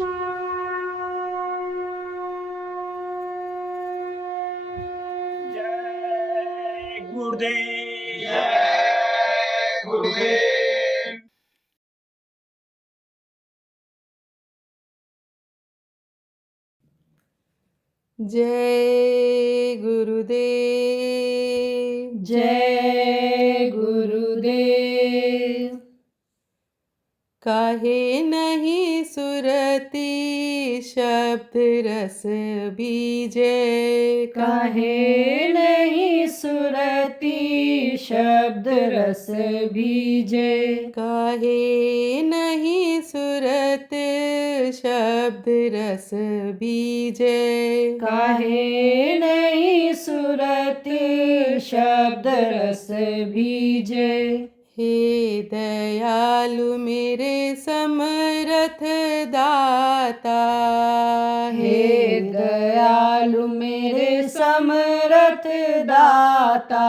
जय गुरुदेव। जय गुरुदेव। जय गुरुदेव। जय गुरुदेव। काहे नहीं सुरती शब्द रस बीजे, काहे नहीं सुरती शब्द रस बीजे, काहे नहीं सुरत शब्द रस बीजे, काहे नहीं सुरती शब्द रस बीजे। हे दयालु मेरे समरथ दाता, हे दयालु मेरे समरथ दाता,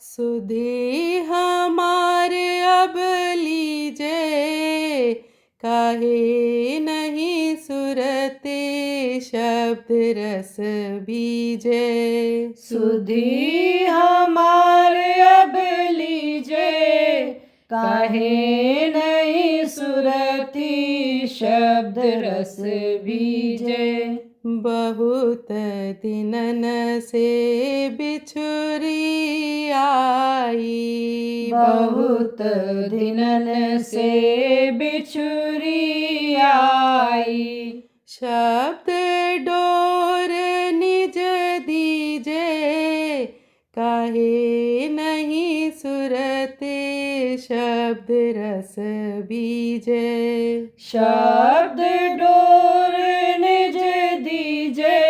सुधि हमारे अब लीजे, काहे नहीं सुरते शब्द रस बीजे, सुधि हमारे अब लीजे, काहे नहीं सुरती शब्द रस बीजे। बहुत दिनन से बिछुरी आई, बहुत दिनन से बिछुरी आई, शब्द डोर निज दीजे, काहे नहीं सुरते शब्द रस बीजे, शब्द डोर निज दीजे,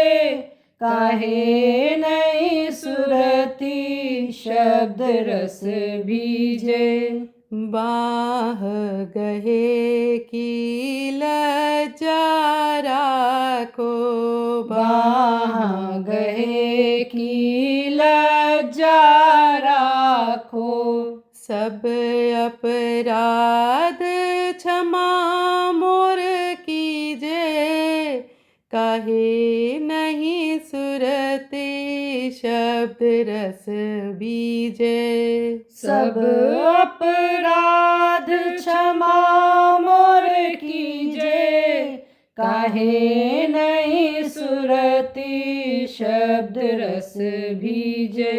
काहे नहीं सुरती शब्द रस बीजे। बाह गहे की लज्जा राखो, बाह गहे की लज्जा राखो, सब अपराध क्षमा मोर कीजे, काहे नहीं सुरते शब्द रस बीजे, सब अपराध क्षमा मोर कीजे, काहे नहीं सुरती शब्द रस बीजे।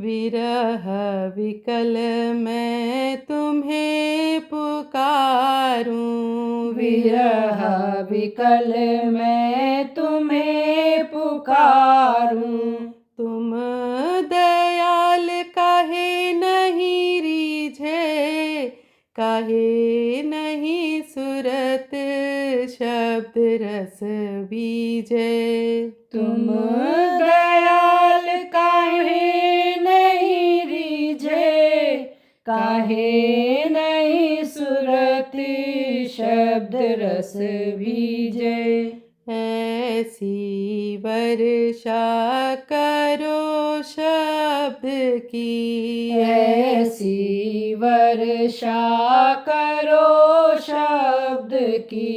विरह विकल मैं तुम्हें पुकारूं, विरह विकल मैं तुम्हें पुकारूं, तुम दयाल काहे नहीं रीझे, काहे नहीं सुरत शब्द रस बीजे, तुम दयाल काहे नहीं रीझे, काहे नहीं सुरती शब्द रस बीजे। ऐसी वर्षा करो शब्द की, ऐसी वर्षा करो शब्द की,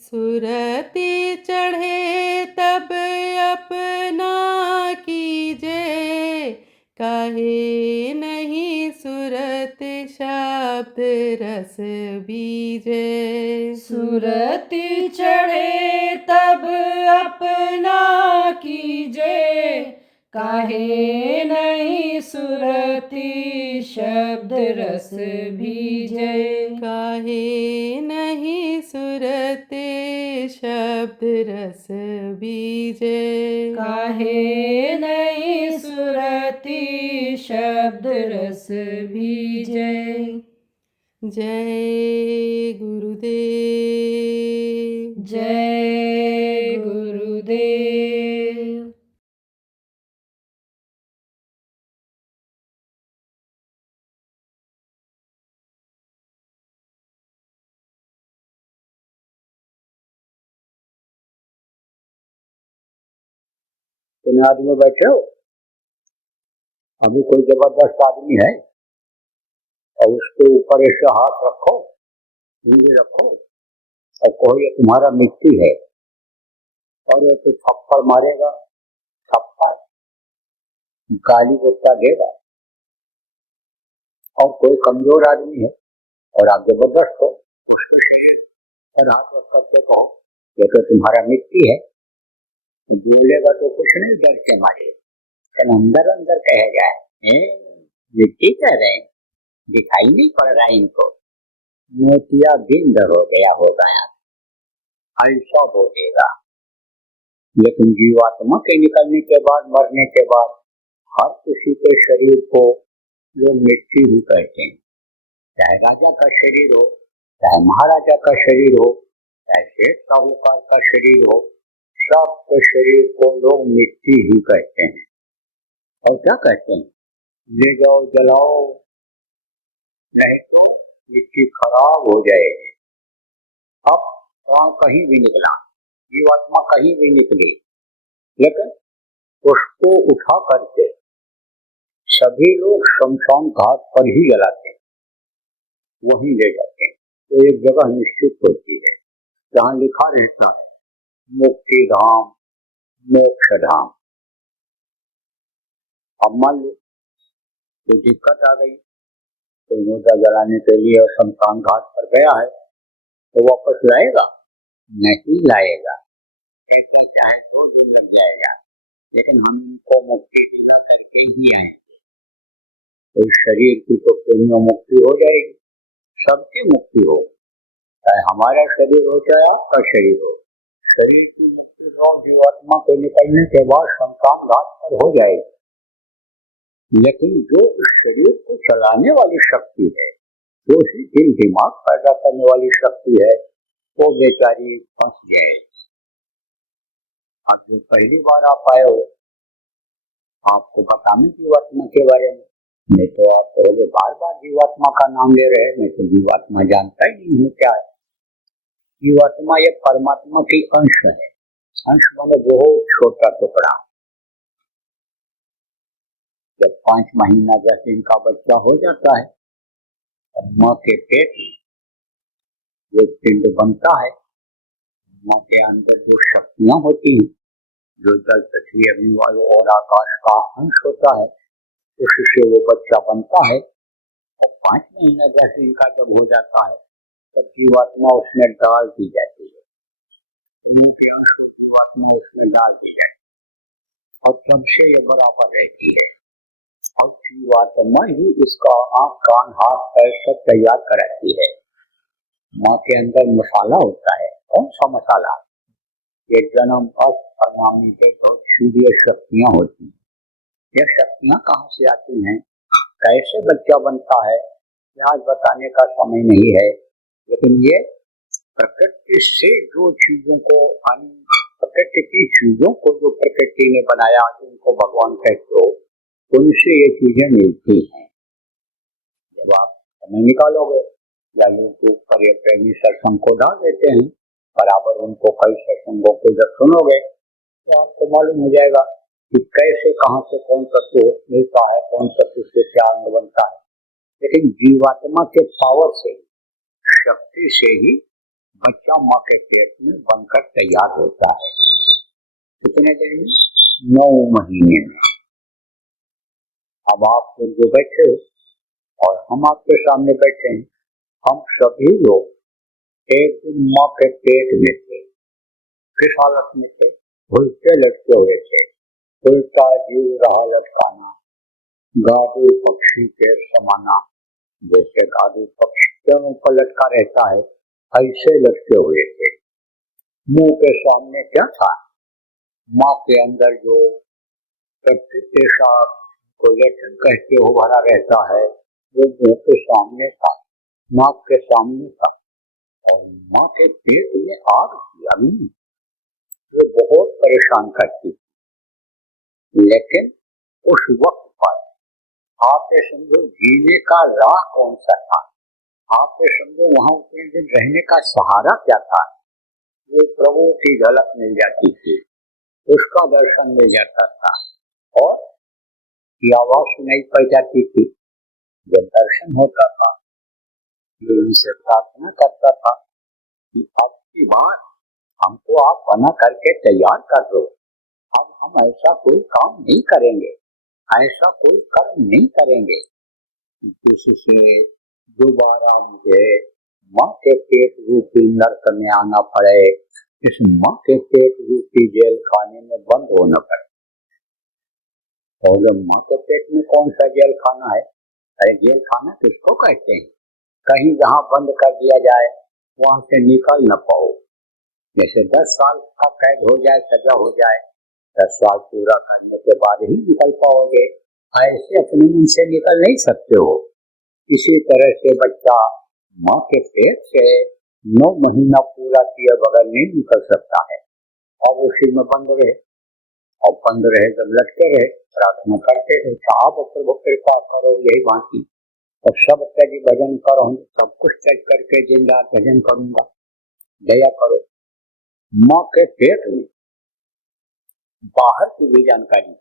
सुरती चढ़े तब अपना कीजे, काहे नहीं सुरत शब्द रस बीजे, सुरती चढ़े तब अपना कीजे, काहे नहीं सुरती शब्द रस बीजे, काहे नहीं सुरते शब्द रस बीजे, काहे नहीं सुरती शब्द रस बीजे। जय गुरुदेव। जय गुरुदेव। कितने आदमी बैठे हो? अभी कोई जबरदस्त आदमी है और उसके ऊपर ऐसे हाथ रखो, उंगली रखो और कहो ये तुम्हारा मिट्टी है, और ये तो थप्पड़ मारेगा, थप्पड़ गाली गुस्सा देगा, और कोई कमजोर आदमी है और आप जबरदस्त हो, उसका शरीर पर हाथ रख करके कहो ये तो तुम्हारा मिट्टी है, तो बोलेगा तो कुछ नहीं, डर के मारे, लेकिन अंदर अंदर कहेगा मिट्टी कह रहे हैं, दिखाई नहीं पड़ रहा है इनको, मोतिया बिंद हो गया, ऐसा बोलेगा। लेकिन जीवात्मा के निकलने के बाद, मरने के बाद हर किसी के शरीर को लोग मिट्टी ही कहते हैं, चाहे राजा का शरीर हो, चाहे महाराजा का शरीर हो, चाहे सेठ साहूकार का शरीर हो, सबके शरीर को लोग मिट्टी ही कहते हैं। और क्या कहते हैं, ले जाओ जलाओ, नहीं तो मिट्टी खराब हो जाएगी। अब प्राण कहीं भी निकला, जीवात्मा कहीं भी निकली, लेकिन उसको उठा करके सभी लोग शमशान घाट पर ही जलाते हैं, वहीं ले जाते हैं। तो एक जगह निश्चित होती है जहाँ लिखा रहता है मुक्ति धाम, मोक्ष धाम। अब मान लो कोई दिक्कत आ गई, कोई मुर्दा जलाने के लिए शमशान घाट पर गया है, तो वापस लाएगा? नहीं लाएगा, ऐसा चाहे 2 दिन लग जाएगा, लेकिन हम इनको मुक्ति देना करके ही आएंगे। तो इस शरीर की तो प्रेमियों मुक्ति हो जाएगी, सबकी मुक्ति हो, चाहे हमारा शरीर हो चाहे आपका शरीर हो। शरीर की मुक्ति तो जीवात्मा के निकलने के बाद शमशान घाट पर हो जाएगी, लेकिन जो इस शरीर को चलाने वाली शक्ति है, जो ही दिल दिमाग पैदा करने वाली शक्ति है, वो बेचारी फंस जाए। आप जो पहली बार आप आए हो, आपको बताने जीवात्मा के बारे में, नहीं तो आप कहोगे बार बार जीवात्मा का नाम ले रहे हैं, मैं तो जीवात्मा जानता ही नहीं हूँ क्या है। जीवात्मा ये परमात्मा की अंश है, अंश माने बहुत छोटा टुकड़ा। जब 5 महीना 10 दिन का बच्चा हो जाता है, माँ के पेट जो पिंड बनता है, माँ के अंदर जो शक्तियां होती हैं, जो जल पृथ्वी अग्नि वायु और आकाश का अंश होता है, उससे वो बच्चा बनता है। और 5 महीना 10 दिन का जब हो जाता है, तब जीवात्मा उसमें डाल दी जाती है, उनके अंश को जीवात्मा उसमें डाल दी जाती है, और तब से ये बराबर रहती है। और जीवात्मा ही इसका आँख कान हाथ पैर सब तैयार कराती है। माँ के अंदर मसाला होता है, कौन सा मसाला? ये जन्म परिणामी के तो क्षीरीय शक्तियाँ होती हैं। ये शक्तियाँ कहाँ से आती हैं, कैसे बच्चा बनता है, आज बताने का समय नहीं है, लेकिन ये प्रकृति से जो चीजों को, प्रकृति की चीजों को जो प्रकृति ने बनाया, जिनको भगवान कहते हो, उनसे ये चीजें मिलती हैं। जब आप समय निकालोगे या यूट्यूब पर ये प्रेमी सत्संग को डाल देते हैं, बराबर उनको कई सत्संगों को जब सुनोगे तो आपको मालूम हो जाएगा कि कैसे कहाँ से कौन तत्व मिलता है, कौन तत्व से क्या अंग बनता है। लेकिन जीवात्मा के पावर से, शक्ति से ही बच्चा माँ के पेट में बनकर तैयार होता है। कितने दिन में? 9 महीने में। अब आप जो बैठे और हम आपके सामने बैठे हैं, हम सभी लोग एक दिन माँ के पेट में थे। किस हालत में थे? उल्टे लटके हुए थे। उल्टा जीव रहा लटकाना, गादू पक्षी के समाना, जैसे गादू पक्षी के ऊपर लटका रहता है, ऐसे लटके हुए थे। मुंह के सामने क्या था? माँ के अंदर जो प्रकृति के साथ कोलेटन कहते हो भरा रहता है, वो मुंह के सामने था, नाक के सामने था। और माँ के पेट में आग थी, अग्नि, वो बहुत परेशान करती थी। लेकिन उस वक्त पर आप ये समझो जीने का राह कौन सा था, आप ये समझो वहां उतने दिन रहने का सहारा क्या था। वो प्रभु की झलक मिल जाती थी, उसका दर्शन मिल जाता था, और की आवाज सुनाई पड़ जाती थी। जब दर्शन होता था, उनसे प्रार्थना करता था कि अब की बात हमको आप बना करके तैयार कर दो, अब हम ऐसा कोई काम नहीं करेंगे, ऐसा कोई कर्म नहीं करेंगे जिससे दोबारा मुझे माँ के पेट रूपी नरक में आना पड़े, इस माँ के पेट रूपी जेल खाने में बंद होना पड़े। और माँ के पेट में कौन सा जेल खाना है? अरे जेल खाना किसको कहते हैं? कहीं जहाँ बंद कर दिया जाए वहां से निकल न पाओ। जैसे 10 साल का कैद हो जाए, सजा हो जाए, 10 साल पूरा करने के बाद ही निकल पाओगे, ऐसे अपने मन से निकल नहीं सकते हो। इसी तरह से बच्चा माँ के पेट से 9 महीना पूरा किए बगैर नहीं निकल सकता है। अब उसी में बंद रहे, और बंद रहे जब लटके रहे, प्रार्थना करते रहे, आप प्रभु कृपा करो, यही बाकी और सब त्यज भजन करो, सब कुछ त्यज करके दिन रात भजन करूंगा, दया करो। माँ के पेट में बाहर की भी जानकारी,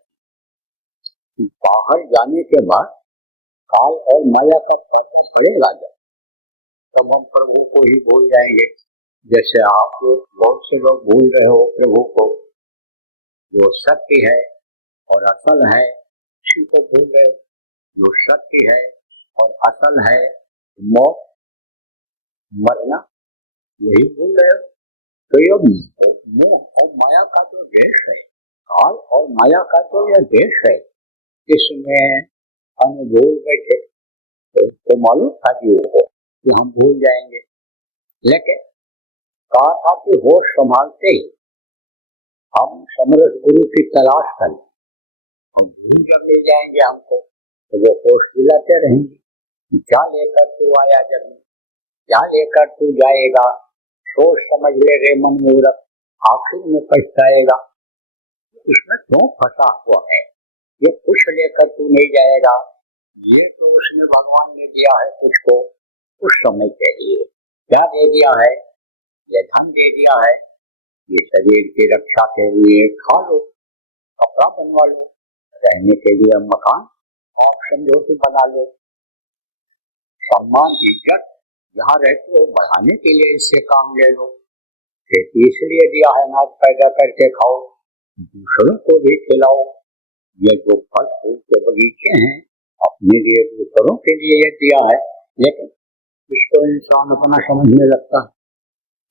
बाहर जाने के बाद काल और माया का प्रभाव बढ़ेगा, तब हम प्रभु को ही भूल जाएंगे। जैसे आप लोग, बहुत से लोग भूल रहे हो प्रभु को, जो सत्य है और असल है, उसी को भूल रहे। जो सत्य है और असल है मौत, मरना, यही भूल रहे हो। तो ये मोह और माया का जो देश है, काल और माया का जो यह देश है, इसमें हम भूल बैठे। तो मालूम था कि वो कि हम भूल जाएंगे, लेकिन कहा था कि होश संभालते ही हम समरस गुरु की तलाश करें, हम भूल जब ले जाएंगे हमको, तो वो होश दिलाते रहेंगे। क्या लेकर तू आया जब में, क्या लेकर तू जाएगा, सोच समझ ले रे मन मूर्ख, आखिर में पछताएगा। इसमें क्यों फंसा हुआ है? ये कुछ लेकर तू नहीं जाएगा, ये तो उसने भगवान ने दिया है तुझको उस समय के लिए। क्या दे दिया है? ये धन दे दिया है, ये शरीर की रक्षा के लिए खा लो, कपड़ा बनवा लो, रहने के लिए मकान और समझौती बना लो, सम्मान इज्जत जहाँ रहते हो बढ़ाने के लिए इससे काम ले लो। खेती इसलिए दिया है, अनाज पैदा करके खाओ, दूसरों को भी खिलाओ। ये जो फल फूल के बगीचे हैं, अपने लिए दूसरों के लिए ये दिया है, लेकिन इसको इंसान अपना समझने लगता है,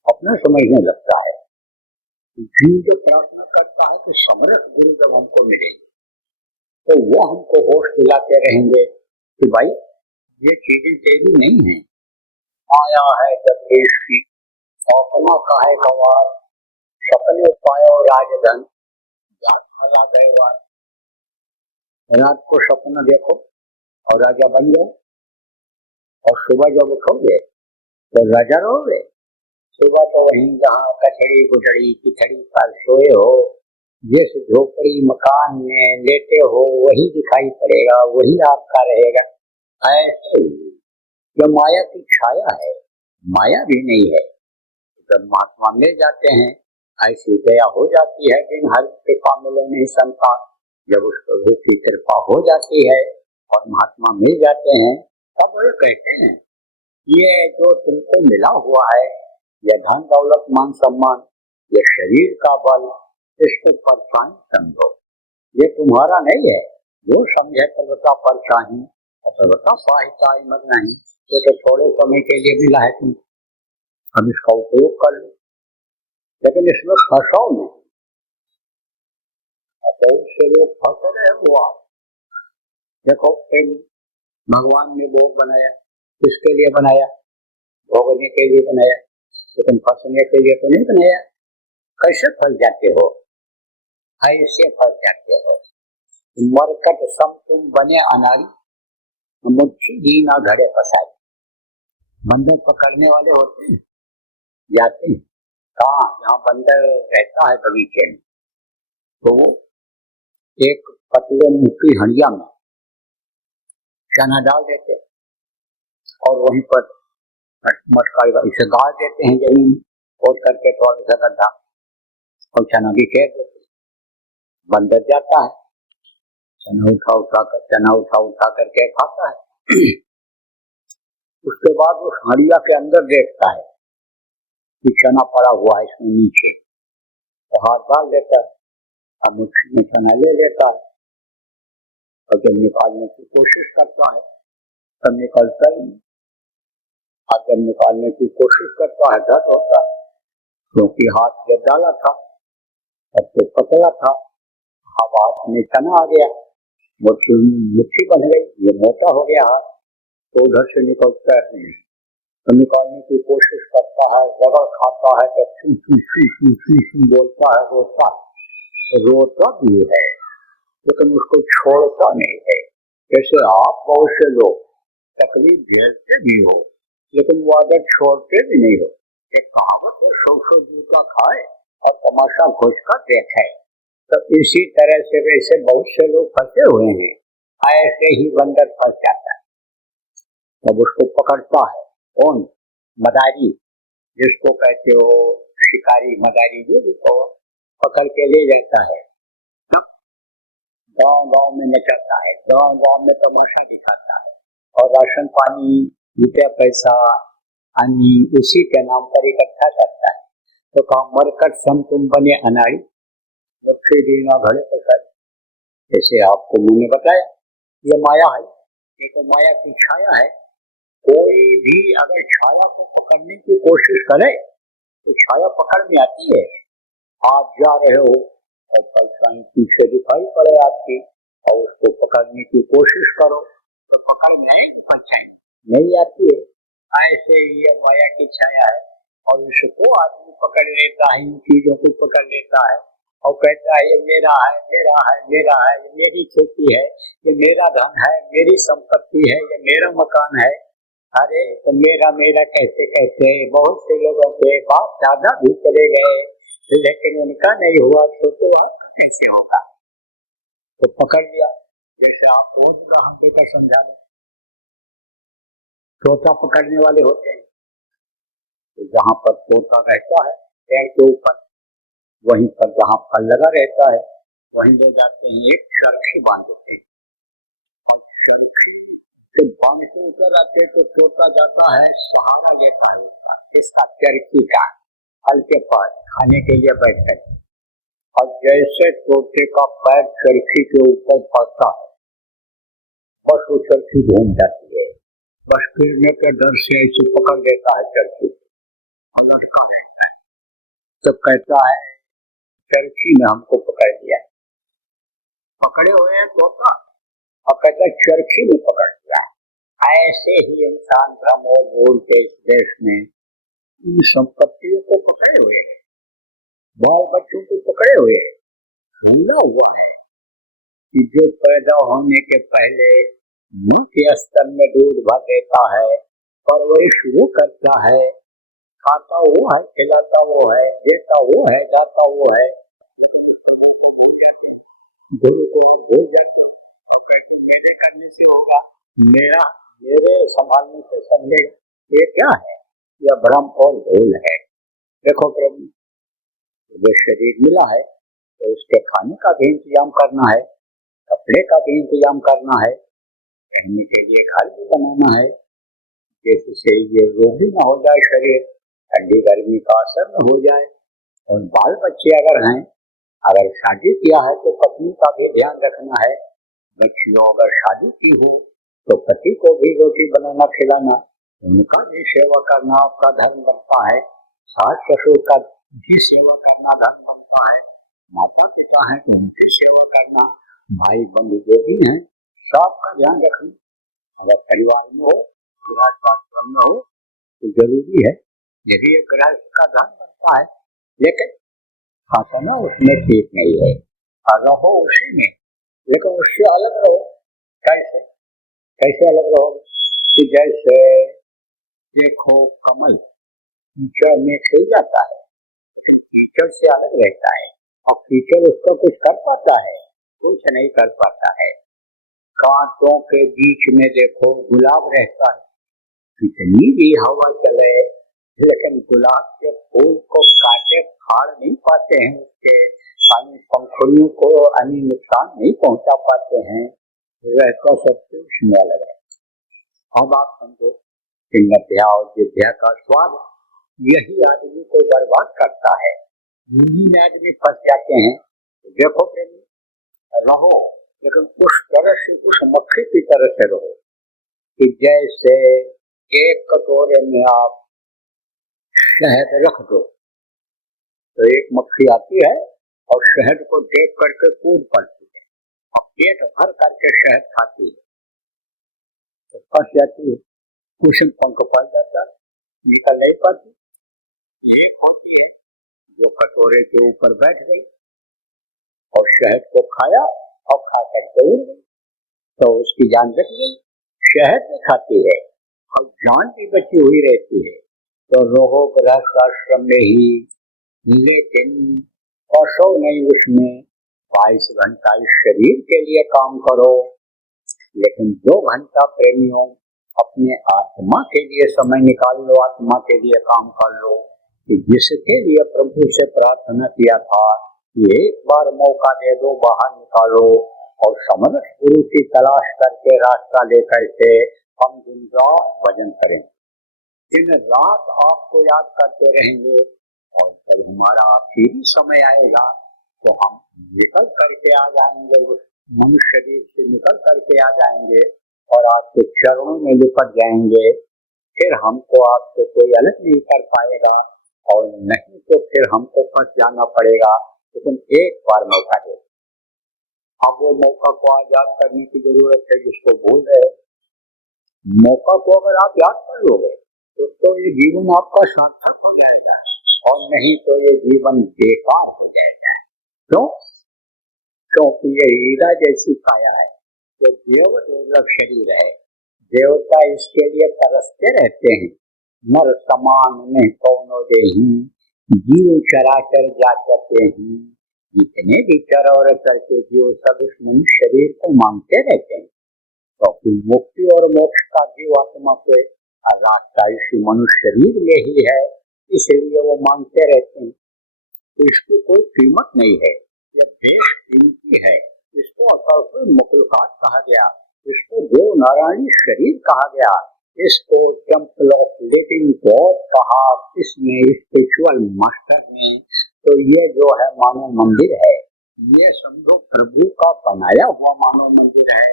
अपना समझने लगता है। जो प्रार्थना करता है कि समरस गुरु जब हमको मिलेंगे तो वो हमको होश दिलाते रहेंगे कि भाई ये चीजें तेरी नहीं है, आया है जब देश की, अपना का है गवार, सपने पायो राजधन, रात को सपना देखो और राजा बन जाओ, और सुबह जब उठोगे तो राजा रहोगे। सुबह तो वहीं जहाँ कचड़ी गुटड़ी खिचड़ी पर सोए हो, जिस झोपड़ी मकान में लेटे हो, वही दिखाई पड़ेगा, वही आपका रहेगा। ऐसे जो माया की छाया है, माया भी नहीं है। जब महात्मा मिल जाते हैं, ऐसी दया हो जाती है, बिन हर कृपा मिले नहीं संता। जब उस प्रभु की कृपा हो जाती है और महात्मा मिल जाते हैं, तब वो कहते हैं ये जो तुमको मिला हुआ है, यह धन दौलत मान सम्मान, ये शरीर का बल, इसको परछाई समझो, ये तुम्हारा नहीं है। जो समझे पर्वता परछाई और पर्वता पाहिताई मत नहीं, ये तो थोड़े समय के लिए मिला है, तुम हम इसका उपयोग कर लो, लेकिन इसमें फंसो नहीं। बहुत से लोग फंस रहे हो आप। देखो भगवान ने भोग बनाया, किसके लिए बनाया? भोगने के लिए बनाया, लेकिन फंसने के लिए तो नहीं बनाया। कैसे फंस जाते हो? ऐसे फंस जाते हो। मरकट सम तुम बने अनाड़ी, मुट्ठी दी ना घड़े फंसाई। बंदर पकड़ने वाले होते हैं, जाते हैं कहाँ, जहाँ बंदर रहता है बगीचे में, तो वो एक पतले मुट्ठी हंडिया में चना डाल देते और वहीं पर मटका इसे गाड़ देते हैं, जमीन खोद करके थोड़ा सा गड्ढा, और चना भी खेर देते। बंदर जाता है, चना उठा करके खाता है। उसके बाद उस हंडिया के अंदर देखता है कि चना पड़ा हुआ है इसमें नीचे, तो हाथ डाल देता है, अब मुट्ठी में चना ले लेता है और जब निकालने की कोशिश करता है तब निकलता ही नहीं। और जब निकालने की कोशिश करता है दर्द होता है, क्योंकि हाथ जब डाला था तब तो पतला था, अब हाथ में चना आ गया, मुट्ठी बन गई, ये मोटा हो गया हाथ, तो उधर से निकलता है नहीं। तो निकालने की कोशिश करता है, रगड़ खाता है, तो छू छू छू छू छू छू बोलता है, रोता भी है लेकिन उसको छोड़ता नहीं है। जैसे आप बहुत से लोग तकलीफ झेलते भी हो लेकिन वो आदत छोड़ते भी नहीं हो। एक कहावत है, सौ जी का खाए और तमाशा घुस कर देखे। तो इसी तरह से वैसे बहुत से लोग फंसे हुए हैं, ऐसे ही बंदर फंस जाता है, तब उसको पकड़ता है कौन? मदारी, जिसको कहते हो शिकारी मदारी, जो पकड़ के ले जाता है, गांव गांव में नचाता है, गांव गांव में तमाशा दिखाता है और राशन पानी, रुपया पैसा, अन्नी उसी के नाम पर इकट्ठा करता है। तो कहा मरकट सम तुम बने अनाड़ी, मुट्ठी दीना घड़े पकड़। जैसे आपको मैंने बताया ये माया है, ये तो माया की छाया है। कोई भी अगर छाया को पकड़ने की कोशिश करे तो छाया पकड़ में आती है। आप जा रहे हो और परछाई पीछे दिखाई पड़े आपकी और उसको पकड़ने की कोशिश करो तो पकड़ में आएगी, परछाई नहीं आती है। ऐसे ही ये माया की छाया है और इसको आदमी पकड़ लेता है, इन चीजों को पकड़ लेता है और कहता है ये मेरा है, मेरा है, मेरा है, ये मेरी खेती है, ये मेरा धन है, मेरी संपत्ति है, ये मेरा मकान है। अरे तो मेरा मेरा कहते कहते बहुत से लोगों के बाप दादा भी चले गए लेकिन उनका नहीं हुआ तो आपका कैसे होगा? तो पकड़ लिया। जैसे आप रोज का हम बेटा समझा रहे, तोता पकड़ने वाले होते हैं, तो जहाँ पर तोता रहता है पेड़ के ऊपर, वहीं पर जहाँ फल लगा रहता है वहीं ले जाते हैं, एक चरखी बांध देते हैं। हम चरखी से बांध के उतर आते तो तोता जाता है, सहारा लेता है उसका, इसका चरखी का, फल के पास खाने के लिए बैठ कर, और जैसे तोते का पैर चरखी के ऊपर पड़ता है बस वो चरखी घूम जाती है, बस गिरने के डर से ऐसे पकड़ लेता है चरखी, तब कहता है चरखी ने हमको पकड़ लिया। पकड़े हुए हैं तोता और कहता है चरखी ने पकड़ लिया। ऐसे ही इंसान भ्रम और भूल के इस देश में इन संपत्तियों को पकड़े हुए हैं, बाल बच्चों को पकड़े हुए हैं। हमला हुआ है कि जो पैदा होने के पहले माँ के स्तन में दूध भर देता है, परवरिश वो करता है, खाता वो है, खिलाता वो है, देता वो है, जाता वो है, लेकिन उस प्रभु को भूल जाते हैं, गुरु को भूल जाते हैं और कहते मेरे करने से होगा, मेरा मेरे संभालने से समझेगा। ये क्या है? यह भ्रम और भूल है। देखो प्रभु, जो शरीर मिला है तो उसके खाने का भी इंतजाम करना है, कपड़े का भी इंतजाम करना है, रहने के लिए घर भी बनाना है, जिससे ये रोगी न हो जाए शरीर, ठंडी गर्मी का असर न हो जाए। और बाल बच्चे अगर हैं, अगर शादी किया है तो पत्नी का भी ध्यान रखना है। बच्चियों अगर शादी की हो तो पति को भी रोटी बनाना खिलाना, उनका भी सेवा करना आपका धर्म बनता है। सास ससुर का भी सेवा करना धर्म बनता है। माता पिता है तो उनकी सेवा करना, भाई बंधु जो भी हैं सबका ध्यान रखना। अगर परिवार में हो, गृहस्थाश्रम में हो तो जरूरी है, ये भी एक गृहस्थ का धर्म बनता है। लेकिन खाना उसमें ठीक नहीं है और रहो उसी में, लेकिन उससे अलग रहो। कैसे कैसे अलग रहोगे? कि जैसे देखो कमल कीचड़ में खिल जाता है, कीचड़ से अलग रहता है और कीचड़ उसका कुछ कर पाता है? कुछ नहीं कर पाता है। कांटों के बीच में देखो गुलाब रहता है, कितनी भी हवा चले लेकिन गुलाब के फूल को काटे फाड़ नहीं पाते हैं, उसके पंखुड़ियों को अन्य नुकसान नहीं पहुंचा पाते हैं। रहता सबसे उसमें अलग है। अब आप समझो कि नद्या और जिद्या का स्वाद यही आदमी को बर्बाद करता है। यही में आदमी फंस जाते हैं। देखो प्रेमी, रहो लेकिन उस तरह से, उस मक्खी की तरह से रहो कि जैसे एक कटोरे में आप शहद रख दो तो एक मक्खी आती है और शहद को देख करके कूद पड़ती है और पेट भर करके शहद खाती है, तो फंस जाती है, कुछ पंख पड़ जाता है, निकल नहीं पाती। एक होती है जो कटोरे के ऊपर बैठ गई और शहद को खाया और खा करके उड़ गई, तो उसकी जान बच गई। शहद भी खाती है और जान भी बची हुई रहती है। तो रहो गृहस्थ आश्रम में ही, लेकिन फंसो नहीं उसमें। 22 घंटा इस शरीर के लिए काम करो, लेकिन 2 घंटा प्रेमियों अपने आत्मा के लिए समय निकाल लो, आत्मा के लिए काम कर लो कि जिसके लिए प्रभु से प्रार्थना किया था कि एक बार मौका दे दो, बाहर निकालो और समर्थ गुरु की तलाश करके रास्ता लेकर के हम दिन रात भजन करें। दिन रात आपको याद करते रहेंगे और जब हमारा आखिरी समय आएगा तो हम निकल करके आ जाएंगे, उस मनुष्य शरीर से निकल करके आ जाएंगे और आपके चरणों में लिपट जाएंगे। फिर हमको आपसे कोई अलग नहीं कर पाएगा और नहीं तो फिर हमको फंस जाना पड़ेगा। लेकिन एक बार मौका दे। अब वो मौका को आज याद करने की जरूरत है जिसको भूल रहे। मौका को अगर आप याद कर लोगे तो ये जीवन आपका सार्थक हो जाएगा और नहीं तो ये जीवन बेकार हो जाएगा। क्यों? क्योंकि ये हीरा जैसी काया है, ये देव दुर्लभ शरीर है। देवता इसके लिए तरसते रहते हैं। नर समान में कौनो देही, जीव चराचर जाते हैं। जितने भी चर और करके जीव सब इस मनुष्य शरीर को मांगते रहते हैं, क्योंकि मुक्ति और मोक्ष का जीव आत्मा से रास्ता इसी मनुष्य शरीर में ही है, इसलिए वो मांगते रहते हैं। तो इसकी कोई कीमत नहीं है। यह देश कीमती है। इसको अकल्प मुखलकात कहा गया, इसको देव नारायणी शरीर कहा गया, इसको टेम्पल ऑफ लिविंग गॉड कहा इसमें स्पिरिचुअल मास्टर ने। तो ये जो है मानव मंदिर है, ये समझो प्रभु का बनाया हुआ मानव मंदिर है।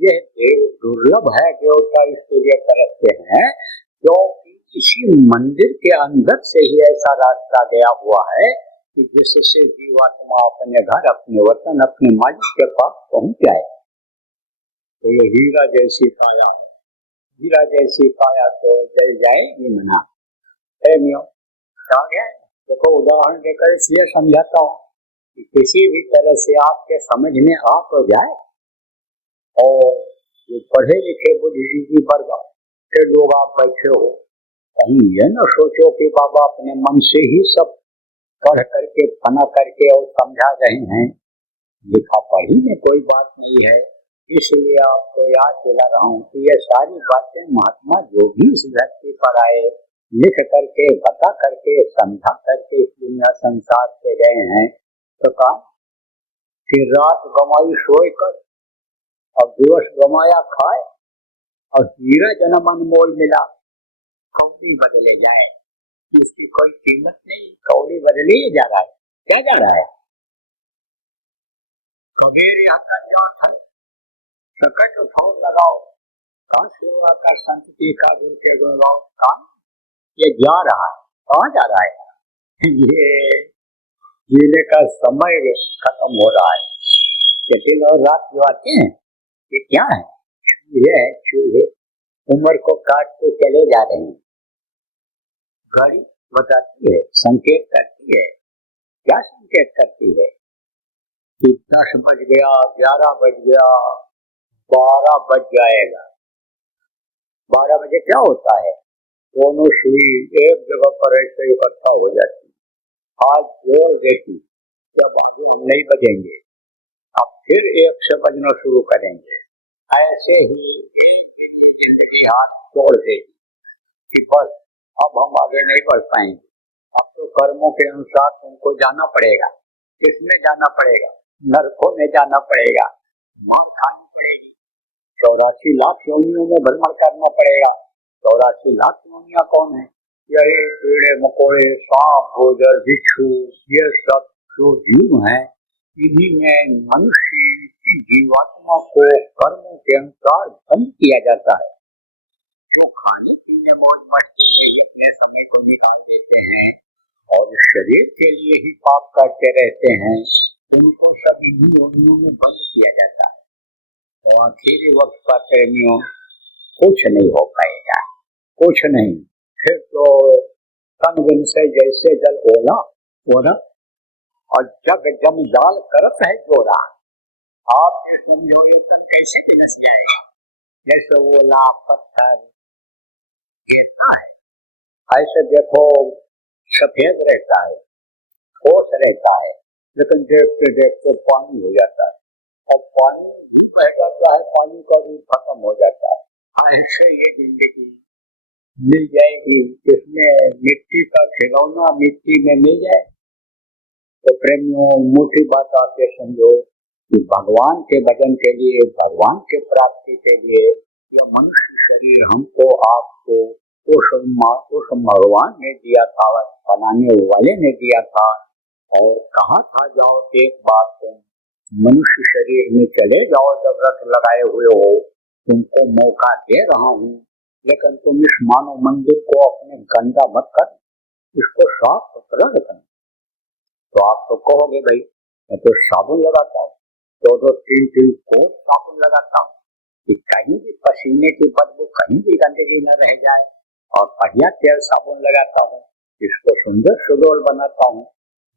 ये देव दुर्लभ है, देवता इसके लिए तरसते हैं क्योंकि इसी मंदिर के अंदर से ही ऐसा रास्ता गया हुआ है कि जिससे जीवात्मा अपने घर, अपने वतन, अपने मालिक के पास पहुंच जाए। तो ये हीरा जैसी काया है, हीरा जैसी काया तो जल जाएगी मना। प्रेमियों क्या गया? देखो उदाहरण देकर इसलिए समझाता हूँ कि किसी भी तरह से आपके समझ में आ तो जाए। और जो पढ़े लिखे बुद्धिजीवी वर्ग के लोग आप बैठे हो, कहीं ये न सोचो कि बाबा अपने मन से ही सब पढ़ करके बना करके और समझा रहे हैं। लिखा पढ़ी में कोई बात नहीं है, इसलिए आपको याद दिला रहा हूँ कि ये सारी बातें महात्मा जो भी इस धरती पर आए, लिख करके, बता करके, समझा करके इस दुनिया संसार से गए हैं। तो कहा फिर रात गंवाई सोए कर और दिवस गंवाया खाए और हीरा जन्म अनमोल मिला, कौड़ी बदले जाए, इसकी कोई कीमत नहीं। कौड़ी बदले ही जा रहा है, क्या जा रहा है? कबीर आता जाता है, सकट उठाओ लगाओ, कहाँ सेवा का संतति का गुरु के गुण गाओ। कहाँ ये जा रहा है? कहाँ जा रहा है? ये जीने का समय खत्म हो रहा है। ये दिन और रात जो आते हैं ये क्या है? चूहे उम्र को काटते चले जा रहे हैं। घड़ी बताती है, संकेत करती है। क्या संकेत करती है? 10 बज गया, 11 बज गया, 12 बज जाएगा। 12 बजे क्या होता है? दोनों सुई एक जगह पर ऐसे इकट्ठा हो जाती है। आज जोर देती, जब आगे हम नहीं बजेंगे, अब फिर 1 से बजना शुरू करेंगे। ऐसे ही एक जिंदगी हाथ छोड़ देगी कि बस अब हम आगे नहीं बढ़ पाएंगे। अब तो कर्मों के अनुसार तुमको जाना पड़ेगा। किसमें जाना पड़ेगा? नरकों में जाना पड़ेगा, मार खानी पड़ेगी, 84 लाख योनियों में भ्रमण करना पड़ेगा। 84 लाख योनियां कौन है? यही कीड़े मकोड़े, सांप, गोजर, बिच्छू, ये सब जो जीव हैं, इन्हीं में मनुष्य की जीवात्मा को कर्मों के अनुसार बंद किया जाता है। जो खाने पीने मौज मस्ती में ही अपने समय को निकाल देते हैं और शरीर के लिए ही पाप करते रहते हैं, उनको सब इन्हीं योनियों में बंद किया जाता है। तो आखिरी वक्त पर प्रेमियों कुछ नहीं हो पाएगा, कुछ नहीं। फिर तो तन बिन से जैसे जल ओला ओला और जग जम जाल करत है जोरा। आप ये समझो ये तन कैसे बिनस जाएगा, जैसे ओला पत्थर कहता है, ऐसे देखो सफेद रहता है, ठोस रहता है, लेकिन देखते देखते पानी हो जाता है और पानी भी बह जाता है, पानी का रूप खत्म हो जाता है। ऐसे ये जिंदगी मिल जाएगी जिसमें मिट्टी का खिलौना मिट्टी में मिल जाए। तो प्रेमियों मोटी बात आके समझो कि भगवान के भजन के लिए, भगवान के प्राप्ति के लिए यह मनुष्य शरीर हमको आपको उस भगवान ने दिया था, बनाने वाले ने दिया था और कहा था जाओ एक बार तुम मनुष्य शरीर में चले जाओ, जब रथ लगाए हुए हो, तुमको मौका दे रहा हूँ, लेकिन तुम इस मानव मंदिर को अपने गंदा मत कर, इसको साफ सुथरा रखना। तो आप तो कहोगे भाई मैं तो साबुन लगाता हूँ, 2-3 कोट साबुन लगाता हूँ कि कहीं भी पसीने की बदबू, कहीं भी गंदगी न रह जाए, और बढ़िया तेल साबुन लगाता हूँ, इसको सुंदर सुडोल बनाता हूँ।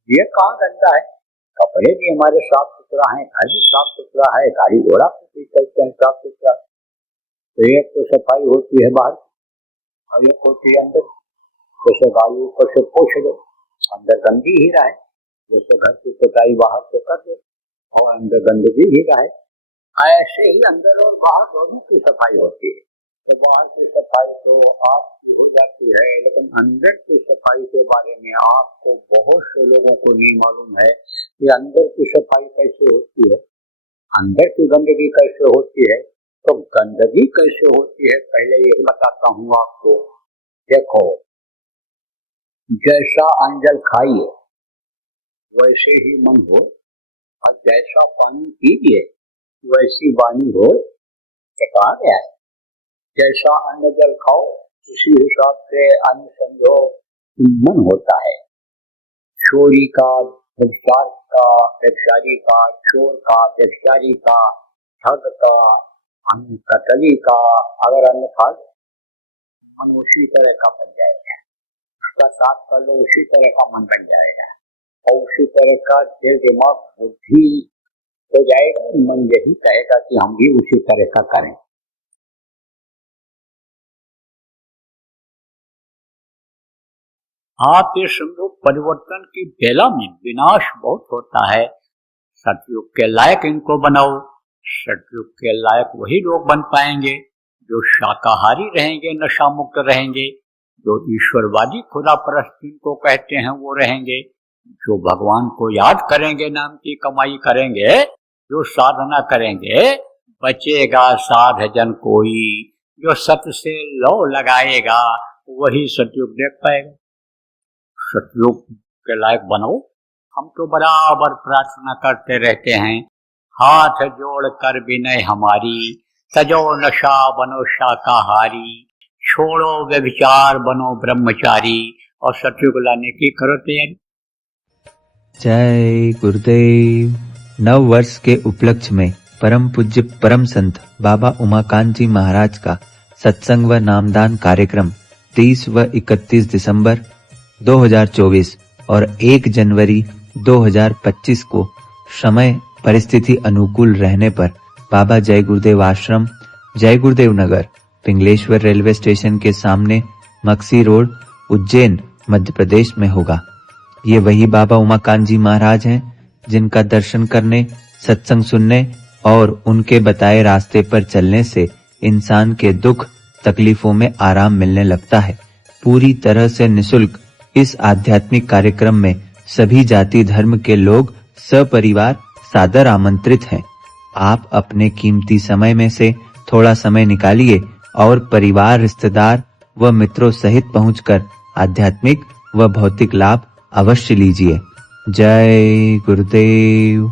ये कहाँ गंदा है? कपड़े भी हमारे साफ सुथरा है, घर भी साफ सुथरा है, गाड़ी घोड़ा भी करते हैं साफ सुथरा। तो एक तो सफाई होती है बाहर और एक होती है अंदर। जैसे गाड़ी ऊपर से पोछ दो, अंदर गंदी ही रहे, जैसे घर की सफाई बाहर से कर दो और अंदर गंदगी ही रहे, ऐसे ही अंदर और बाहर दोनों की सफाई होती है। तो बाहर की सफाई तो आपकी हो जाती है, लेकिन अंदर की सफाई के बारे में आपको बहुत से लोगों को नहीं मालूम है कि अंदर की सफाई कैसे होती है, अंदर की गंदगी कैसे होती है। तो गंदगी कैसे होती है पहले ये बताता हूँ आपको। देखो, जैसा अंजल खाइए वैसे ही मन हो, और जैसा पानी पीजिए वैसी वाणी हो, कहा गया है। जैसा अन्न जल खाओ उसी हिसाब से अन्न समझो मन होता है। चोरी का, व्यभिचार का, व्यभिचारी का, चोर का, व्यभिचारी का, ठग का, कतली का अगर अन्न खा लो, मन उसी तरह का बन जाएगा। उसका साथ कर लो, उसी तरह का मन बन जाएगा और उसी तरह का दिल दिमाग बुद्धि हो जाएगा। मन यही कहेगा कि हम भी उसी तरह का करें। आप ये समझो परिवर्तन की बेला में विनाश बहुत होता है। सतयुग के लायक इनको बनाओ। सतयुग के लायक वही लोग बन पाएंगे जो शाकाहारी रहेंगे, नशा मुक्त रहेंगे, जो ईश्वरवादी खुदा परस्त इनको कहते हैं वो रहेंगे, जो भगवान को याद करेंगे, नाम की कमाई करेंगे, जो साधना करेंगे। बचेगा साध जन कोई, जो सत से लौ लगाएगा वही सतयुग देख पाएगा। सतयुग के लायक बनो। हम तो बराबर प्रार्थना करते रहते हैं, हाथ जोड़ कर विनय हमारी, सजो नशा बनो शाकाहारी, छोड़ो व्यभिचार बनो ब्रह्मचारी, और सतयुग लाने की करो तैयारी। जय गुरुदेव। नव वर्ष के उपलक्ष्य में परम पूज्य परम संत बाबा उमाकांत जी महाराज का सत्संग व नामदान कार्यक्रम 30 व 31 दिसंबर 2024 और 1 जनवरी 2025 को समय परिस्थिति अनुकूल रहने पर बाबा जय गुरुदेव आश्रम, जय गुरुदेव नगर, पिंगलेश्वर रेलवे स्टेशन के सामने, मक्सी रोड, उज्जैन, मध्य प्रदेश में होगा। ये वही बाबा उमाकांत जी महाराज हैं जिनका दर्शन करने, सत्संग सुनने और उनके बताए रास्ते पर चलने से इंसान के दुख तकलीफों में आराम मिलने लगता है। पूरी तरह से निशुल्क इस आध्यात्मिक कार्यक्रम में सभी जाति धर्म के लोग सपरिवार सादर आमंत्रित हैं। आप अपने कीमती समय में से थोड़ा समय निकालिए और परिवार, रिश्तेदार व मित्रों सहित पहुंचकर आध्यात्मिक व भौतिक लाभ अवश्य लीजिए। जय गुरुदेव।